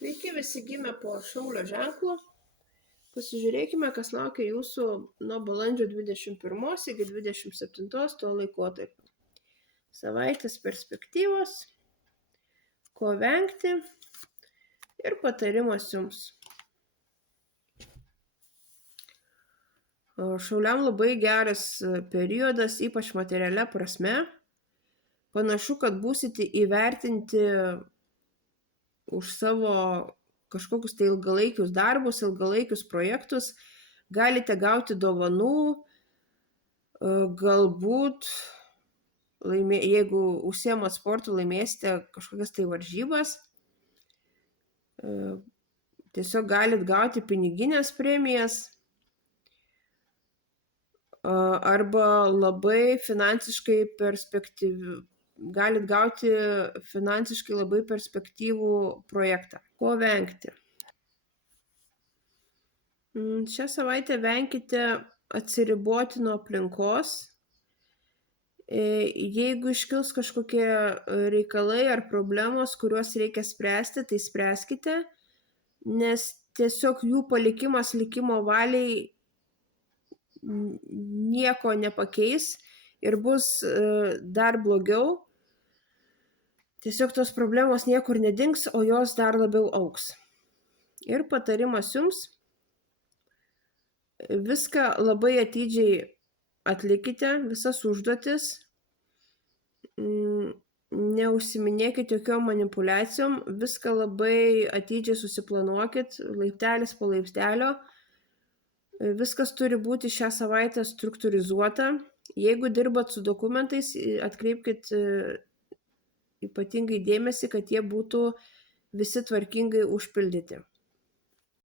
Sveiki visi gimę po Šaulio ženklu. Pasižiūrėkime, kas laukia jūsų nuo balandžio 21 iki 27 tuo laikotarpiu. Savaitės perspektyvos, ko vengti ir patarimas jums. Šauliam labai geras periodas, ypač materialia prasme. Panašu, kad būsite įvertinti už savo kažkokius tai ilgalaikius darbus, ilgalaikius projektus, galite gauti dovanų, galbūt, jeigu užsiemat sportu, laimėsite kažkokias tai varžybas, tiesiog galit gauti piniginės premijas arba labai finansiškai galit gauti finansiškai labai perspektyvų projektą. Ko vengti? Šią savaitę venkite atsiriboti nuo aplinkos. Jeigu iškils kažkokie reikalai ar problemos, kuriuos reikia spręsti, tai spręskite, nes tiesiog jų palikimas likimo valiai nieko nepakeis ir bus dar blogiau. Tiesiog tos problemos niekur nedings, o jos dar labiau augs. Ir patarimas jums, viską labai atidžiai atlikite, visas užduotis, neužsiminėkit jokiom manipuliacijom, viską labai atidžiai susiplanuokit, laiptelis po laiptelio, viskas turi būti šią savaitę struktūrizuota. Jeigu dirbat su dokumentais, atkreipkit ypatingai dėmesį, kad jie būtų visi tvarkingai užpildyti.